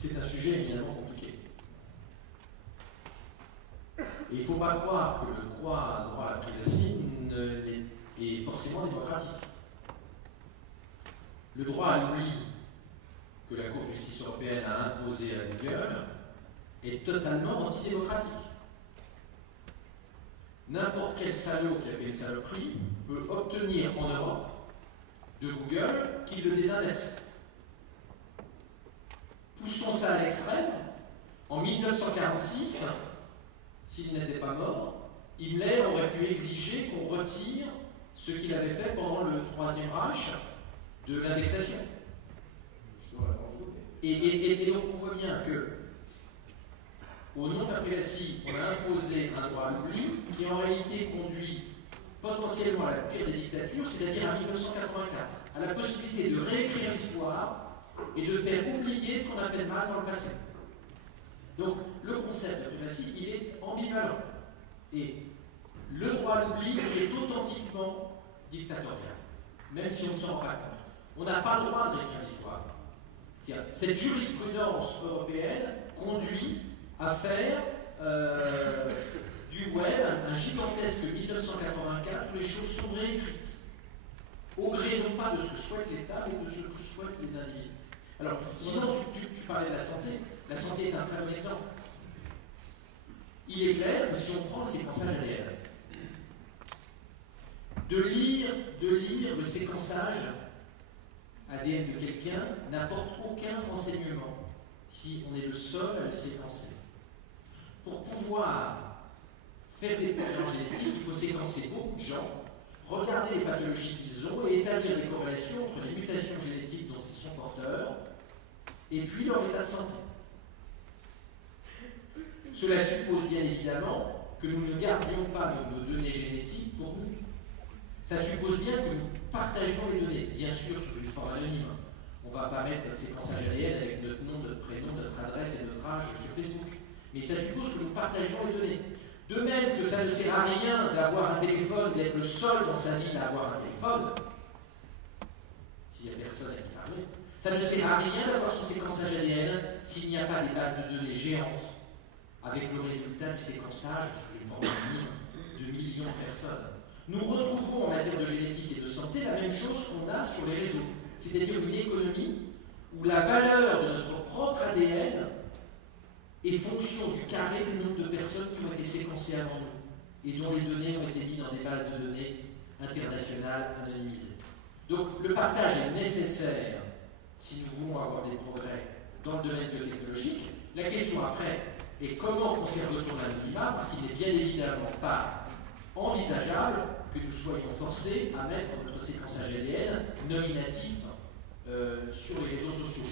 c'est un sujet éminemment compliqué. Et il ne faut pas croire que le droit à la privacy est forcément démocratique. Le droit à l'oubli que la Cour de justice européenne a imposé à Google est totalement antidémocratique. N'importe quel salaud qui a fait une saloperie peut obtenir en Europe de Google qu'il le désindexe. Poussons ça à l'extrême. En 1946, s'il n'était pas mort, Himmler aurait pu exiger qu'on retire ce qu'il avait fait pendant le Troisième Reich de l'indexation. Et donc on voit bien que, au nom de la privacy, on a imposé un droit à l'oubli qui en réalité conduit potentiellement à la pire des dictatures, c'est-à-dire à 1984, à la possibilité de réécrire l'histoire et de faire oublier ce qu'on a fait de mal dans le passé. Donc le concept de privacy, il est ambivalent. Et le droit à l'oubli est authentiquement dictatorial, même si on ne s'en rend pas compte. On n'a pas le droit de réécrire l'histoire. Cette jurisprudence européenne conduit à faire du web un gigantesque 1984 où les choses sont réécrites, au gré non pas de ce que souhaite l'État, mais de ce que souhaitent les individus. Alors, sinon, tu parlais de la santé est un très bon exemple. Il est clair que si on prend le séquençage ADN, de lire le séquençage ADN de quelqu'un n'apporte aucun renseignement si on est le seul à le séquencer. Pour pouvoir faire des progrès génétiques, il faut séquencer beaucoup de gens, regarder les pathologies qu'ils ont et établir des corrélations entre les mutations génétiques dont ils sont porteurs et puis leur état de santé. Cela suppose bien évidemment que nous ne gardions pas nos données génétiques pour nous. Ça suppose bien que nous partagions les données, bien sûr sous une forme anonyme. On ne va pas mettre notre séquençage ADN avec notre nom, notre prénom, notre adresse et notre âge sur Facebook. Mais ça suppose que nous partagions les données. De même que ça ne sert à rien d'avoir un téléphone, d'être le seul dans sa vie à avoir un téléphone, s'il n'y a personne à qui parler, ça ne sert à rien d'avoir son séquençage ADN s'il n'y a pas des bases de données géantes avec le résultat du séquençage sous une forme anonyme de millions de personnes. Nous retrouvons en matière de génétique et de santé la même chose qu'on a sur les réseaux, c'est-à-dire une économie où la valeur de notre propre ADN est fonction du carré du nombre de personnes qui ont été séquencées avant nous et dont les données ont été mises dans des bases de données internationales anonymisées. Donc le partage est nécessaire si nous voulons avoir des progrès dans le domaine biotechnologique. La question après est comment conserve-t-on l'anonymat, parce qu'il n'est bien évidemment pas envisageable que nous soyons forcés à mettre notre séquençage ADN nominatif sur les réseaux sociaux.